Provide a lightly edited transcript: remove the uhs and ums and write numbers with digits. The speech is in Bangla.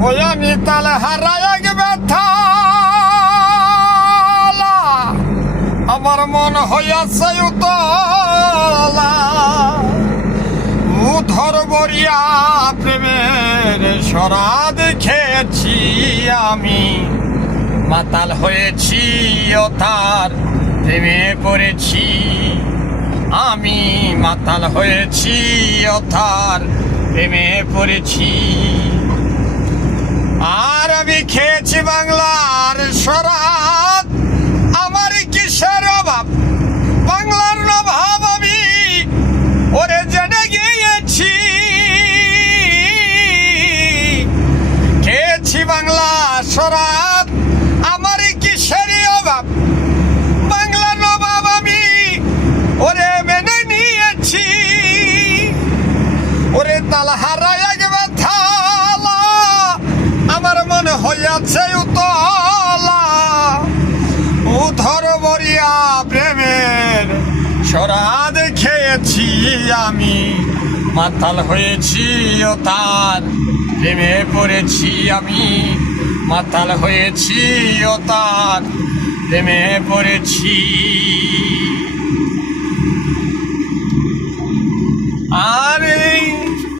ওই আমি তালে হারায় ব্যথা আমার মন হইয়াছে উতলা মুধর বরিয়া প্রেমের সরা দেখেছি আমি মাতাল হয়েছি ও তার প্রেমে পড়েছি আমি মাতাল হয়েছি ও তার প্রেমে পড়েছি আর আমি খেয়েছি বাংলার শরাব আমার কিসের অভাব বাংলার অভাব আমি ওরে জেনে গিয়েছি খেয়েছি বাংলা শরাব আমার কিসের অভাব বাংলার অভাব আমি ওরে মেনে নিয়েছি ওরে তাল হারায় ব্যথা আমার মনে হইয়াছে উতলা উধর বরিয়া প্রেমের সরা দেখেছি আমি মাতাল হয়েছি ও তার প্রেমে পড়েছি আমি মাতাল হয়েছি ও তার প্রেমে পড়েছি আরে